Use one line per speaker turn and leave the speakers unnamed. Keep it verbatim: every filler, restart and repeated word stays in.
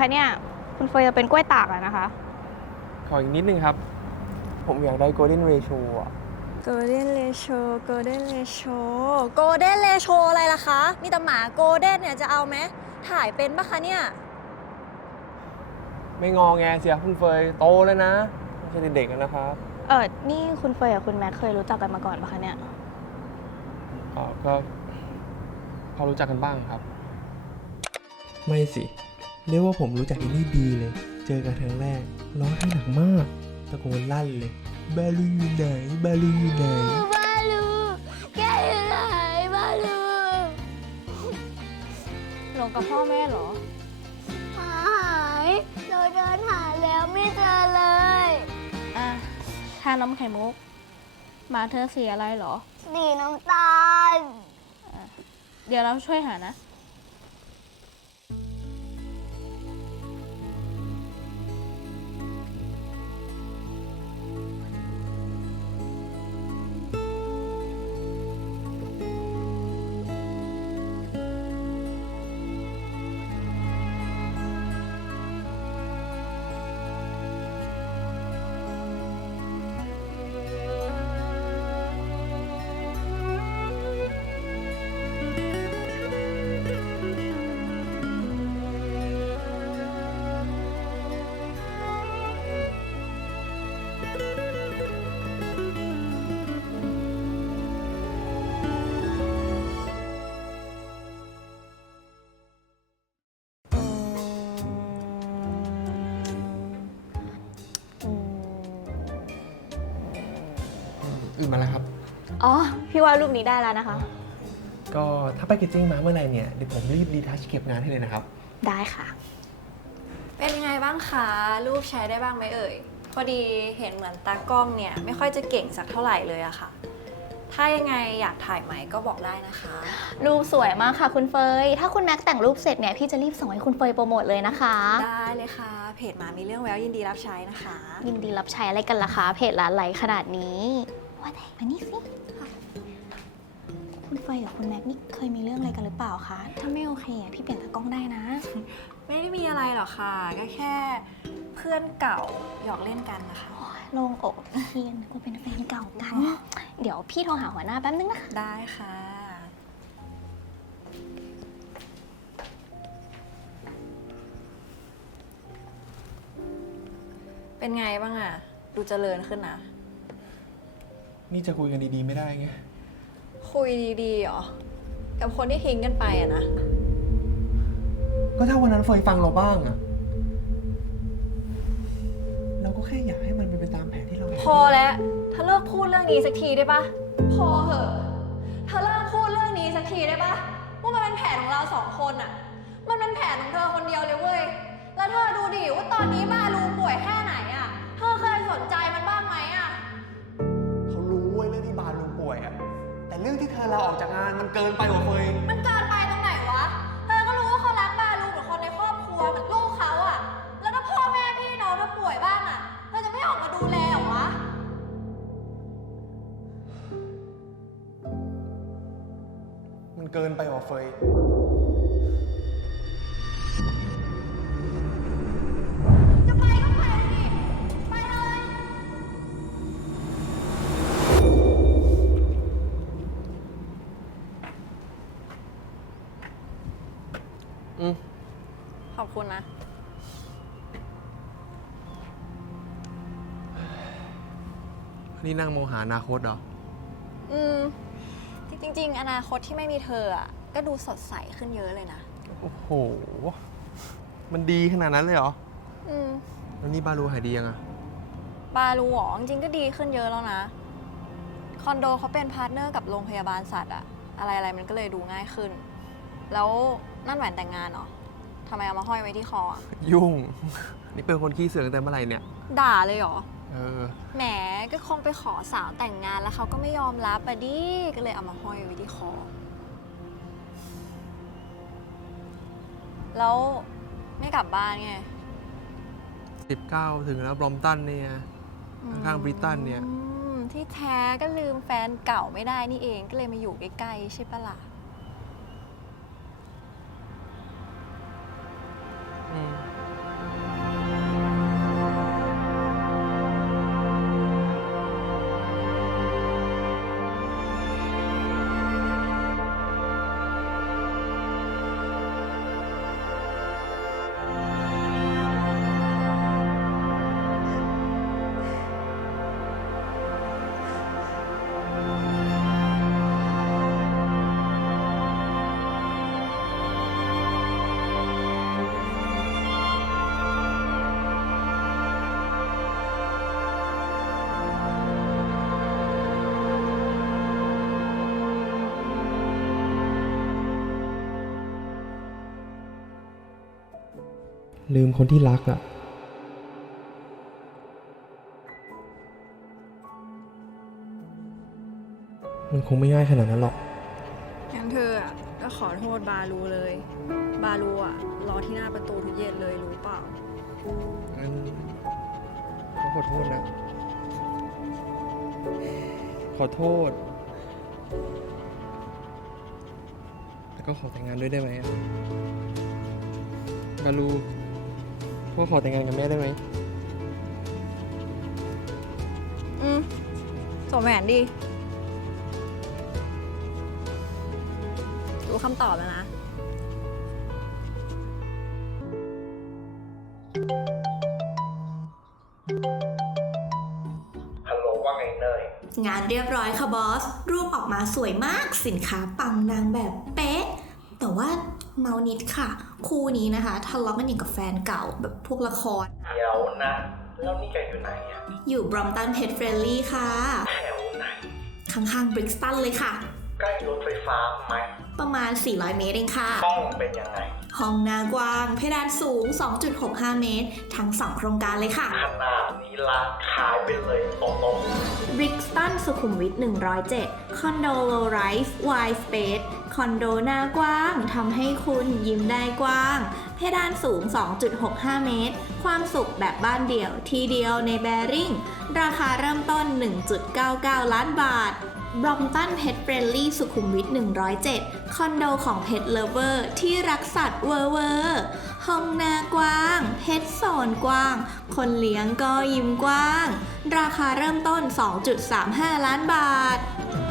คะเนี่ยคุณเฟยจะเป็นกล้วยตากแล้วนะคะ
ขออีกนิดนึงครับ ผมอยากได้ golden ratio อ่ะ
golden ratio golden ratio golden ratio อะไรล่ะคะ มีแต่หมา golden เนี่ยจะเอาไหมถ่ายเป็นปะคะเนี่ย
ไม่งอแงเสียคุณเฟยโตแล้วนะไม่ใช่เด็กๆแล้วนะครับ
เออนี่คุณเฟยกับคุณแม็กเคยรู้จักกันมาก่อนปะคะเนี่ย
อ๋อก็พอรู้จักกันบ้างครับ ไม่สิ เรียกว่าผมรู้จักอินนี่ดีเลย เจอกันครั้งแรกร้องไห้หนักมากตะโกนลั่นเลยบาลูอยู่ไหนบาลูอยู่ไหน
บาลูแกอยู่ไหนบาลู
หลงกับพ่อแม่เหรอ
หายเราเดินหาแล้วไม่เจอเลย
อ่ะทานน้ำไข่มุกหมาเธอสีอะไรเหรอ
สีน้ำตาล
เดี๋ยวเราช่วยหานะ
อื่นมาแล้วครับ
อ๋อพี่ว่ารูปนี้ได้แล้วนะคะ
ก็ถ้าแพคเกจจิ้งมาเมื่อไหร่เนี่ย เดี๋ยวผมรีบรีทัชเก็บงานให้เลยนะครับ
ได้ค่ะ
เป็นยังไงบ้างคะ รูปใช้ได้บ้างไหมเอ่ย พอดีเห็นเหมือนตากล้องเนี่ย ไม่ค่อยจะเก่งสักเท่าไหร่เลยอะค่ะ ถ้ายังไงอยากถ่ายใหม่ก็บอกได้นะคะ
รูปสวยมากค่ะคุณเฟยถ้าคุณแม็กแต่งรูปเสร็จเนี่ยพี่จะรีบส่งให้คุณเฟยโปรโมทเลยนะคะ
ได้เลยค่ะ เพจหมามีเรื่องแววยินดีรับใช้นะคะ
ยินดีรับใช้อะไรกันล่ะคะเพจร้านไหลขนาดนี้ว่าแต่มานี่สิคุณเฟยกับคุณแม็กนี่เคยมีเรื่องอะไรกันหรือเปล่าคะถ้าไม่โอเคอ่ะพี่เปลี่ยนตากล้องได้นะ
ไม่ได้มีอะไรหรอกค่ะ ก็แค่เพื่อนเก่าหยอกเล่นกันนะคะ
โอ้ยโล่งอกเทียนก็เป็นแฟนเก่ากัน เดี๋ยวพี่โทรหาหัวหน้าแป๊บนึงนะคะ
ได้ค่ะ เป็นไงบ้างอะดูเจริญขึ้นนะ
นี่จะคุยกันดีๆไม่ได้ไง
คุยดีๆเหรอ กับคนที่ทิ้งกันไปอะนะ
ก็ถ้าวันนั้นเฟยฟังเราบ้างอะเราก็แค่อยากให้มันเป็นไปตามแผนที่เรา
พอแล้วเธอเลิกพูดเรื่องนี้สักทีได้ปะพอเหอะเธอเลิกพูดเรื่องนี้สักทีได้ปะว่ามันเป็นแผนของเราสองคนอะมันเป็นแผนของเธอคนเดียวเลยเว้ย แล้วเธอดูดิว่าตอนนี้บาลูป่วยแค่ไหนอะเธอเคยสนใจมันบ้างไหมอะ
เขารู้เว้ยเรื่องที่บาลูป่วยอะแต่เรื่องที่เธอลาออกจากงานมันเกินไปกว่าเฟย
มันเกินไปตรงไหนวะ เธอก็รู้ว่าเขารักบาลูเหมือนคนในครอบครัวเหมือนลูกเขาอะแล้วถ้าพ่อแม่พี่น้องเธอป่วยบ้างอะเธอจะไม่ออกมาดูแลเหรอวะ
มันเกินไปกว่าเฟย
จะไปก็ไปดิ ไปเลย
อืม
ขอบคุณนะ
นี่นั่งโมหาอนาคตเหรอ
อืม จริงๆ อนาคตที่ไม่มีเธออะก็ดูสดใสขึ้นเยอะเลยนะ
โอ้โห มันดีขนาดนั้นเลยเหรอ
อืม
แล้วนี่บาลูหายดียังอะ
บาลูหรอจริงๆก็ดีขึ้นเยอะแล้วนะ คอนโดเขาเป็นพาร์ทเนอร์กับโรงพยาบาลสัตว์อะอะไรๆมันก็เลยดูง่ายขึ้น แล้วนั่นแหวนแต่งงานเหรอทำไมเอามาห้อยไว้ที่คออะ
ยุ่ง นี่เป็นคนขี้เสือกตั้งแต่เมื่อไหร่เนี่ย
ด่าเลยเหรอ
เออ
แหมก็คงไปขอสาวแต่งงานแล้วเขาก็ไม่ยอมรับอะดิก็เลยเอามาห้อยไว้ที่คอ แล้วไม่กลับบ้านไง
สิบเก้า ถึงแล้วบรอมตันเนี่ยข้างๆบริตันเนี่ย
อืมที่แท้ก็ลืมแฟนเก่าไม่ได้นี่เองก็เลยมาอยู่ใกล้ๆใช่ปะล่ะ
อืมลืมคนที่รักอะมันคงไม่ง่ายขนาดนั้นหรอก
งั้นเธออ่ะก็ขอโทษบาลูเลย บาลูอ่ะรอที่หน้าประตูทุกเย็นเลยรู้เปล่า
งั้นผมขอโทษนะ ขอโทษ แล้วก็ขอแต่งงานด้วยได้ไหมอะบาลูพ่อขอแต่งงานกับแม่ได้ไหม
อืมสวมแหวนดิรู้คำตอบแล้วนะ
ฮัลโหลว่าไงเนย
งานเรียบร้อยค่ะบอส รูปออกมาสวยมาก สินค้าปังนางแบบเป๊ะ แต่ว่าเมานิดค่ะ คู่นี้นะคะทะเลาะกันอย่างกับแฟนเก่าแบบพวกละคร
เดี๋ยวนะ แล้วนี่แกอยู่ไหนอะ
อยู่บรอมตันเพชรเฟรนลี่ค่ะ
แถวไหน
ข้างๆบริกสตันเลยค่ะ
ใกล้รถไฟฟ้าไหม
ประมาณ สี่ร้อย เมตรเองค่ะ
ห้องเป็นยังไง
ห้องหน้ากว้าง เพดานสูง สองจุดหกห้า เมตร ทั้งสองโครงการเลยค่ะ
ขนาดนี้ละขายไปเลยตรง
บริกสตันสุขุมวิทหนึ่งศูนย์เจ็ด คอนโดโลไรส์ไวสเปซคอนโดหน้ากว้างทำให้คุณยิ้มได้กว้าง เพดานสูง สองจุดหกห้า เมตร ความสุขแบบบ้านเดี่ยวทีเดียวในแบริ่ง ราคาเริ่มต้น หนึ่งจุดเก้าเก้า ล้านบาท บรอมตันเพชรเฟรนลี่สุขุมวิทหนึ่งศูนย์เจ็ด คอนโดของเพชรเลฟเวอร์ที่รักสัตว์เวอร์เวอร์ ห้องนากว้าง เพชรโซนกว้าง คนเลี้ยงก็ยิ้มกว้าง ราคาเริ่มต้น สองจุดสามห้า ล้านบาท